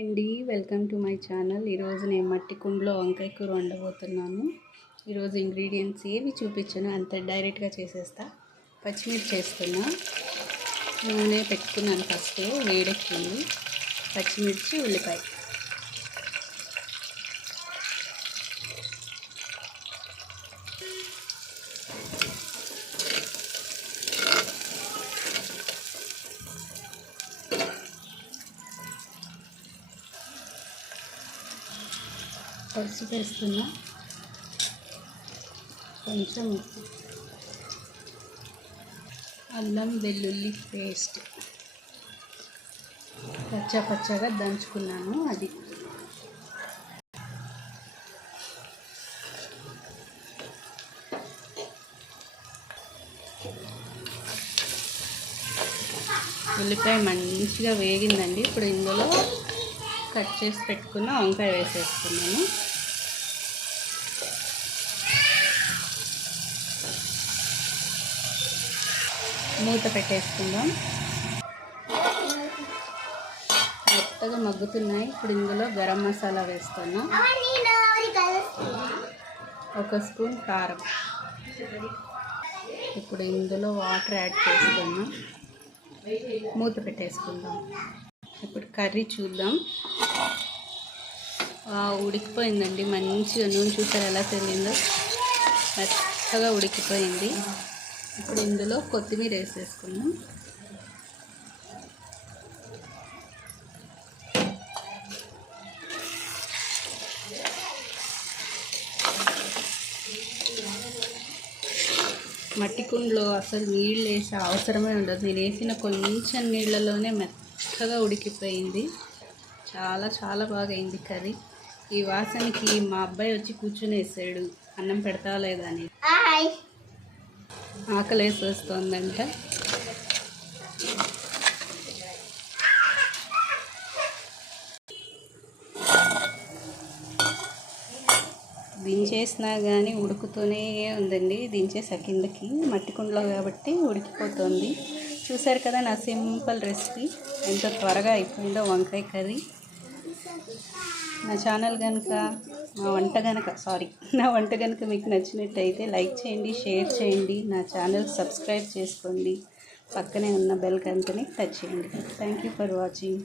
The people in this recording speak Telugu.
అండి వెల్కమ్ టు మై ఛానల్. ఈరోజు నేను మట్టి కుండలో వంకాయ కూర వండబోతున్నాను. ఈరోజు ఇంగ్రీడియంట్స్ ఏవి చూపించాను అంత డైరెక్ట్గా చేసేస్తా. పచ్చిమిర్చి వేస్తున్నా, నూనె పెట్టుకున్నాను, ఫస్ట్ వేడెక్కింది. పచ్చిమిర్చి, ఉల్లిపాయ, పసుపు వేస్తున్నా, కొంచెం అల్లం వెల్లుల్లి పేస్ట్ పచ్చగా దంచుకున్నాను. అది ఉల్లిపాయ మంచిగా వేగిందండి. ఇప్పుడు ఇందులో కట్ చేసి పెట్టుకున్న వంకాయ వేసేస్తున్నాను. మూత పెట్టేసుకుందాం. మెత్తగా మగ్గుతున్నాయి. ఇప్పుడు ఇందులో గరం మసాలా వేస్తున్నాం, 1 స్పూన్ కారం. ఇప్పుడు ఇందులో వాటర్ యాడ్ చేస్తున్నాం, మూత పెట్టేసుకుందాం. ఇప్పుడు కర్రీ చూద్దాం. ఉడికిపోయిందండి మంచిగా. నూనె చూసారు ఎలా తెలియదో, మెత్తగా ఉడికిపోయింది. ఇప్పుడు ఇందులో కొత్తిమీర వేసేసుకున్నాం. మట్టి కుండలో అసలు నీళ్ళు వేసే అవసరమే ఉండదు. నేను వేసిన కొంచెం నీళ్ళలోనే మెత్తగా ఉడికిపోయింది. చాలా బాగా అయింది కర్రీ. ఈ వాసనకి మా అబ్బాయి వచ్చి కూర్చుని వేసాడు, అన్నం పెడతా లేదా అని. ఆకలి వేసేస్తోందంట. దించేసినా కానీ ఉడుకుతూనే ఉందండి. దించేసా కిందకి, మట్టి కుండలో కాబట్టి ఉడికిపోతుంది. చూసారు కదా నా సింపుల్ రెసిపీ ఎంత త్వరగా అయిపోయిందో వంకాయ కర్రీ. నా ఛానల్ కనుక నా వంట కనుక మీకు నచ్చినట్టయితే లైక్ చేయండి, షేర్ చేయండి, నా ఛానల్ సబ్స్క్రైబ్ చేసుకోండి, పక్కనే ఉన్న బెల్ గంటని టచ్ చేయండి. Thank you for watching.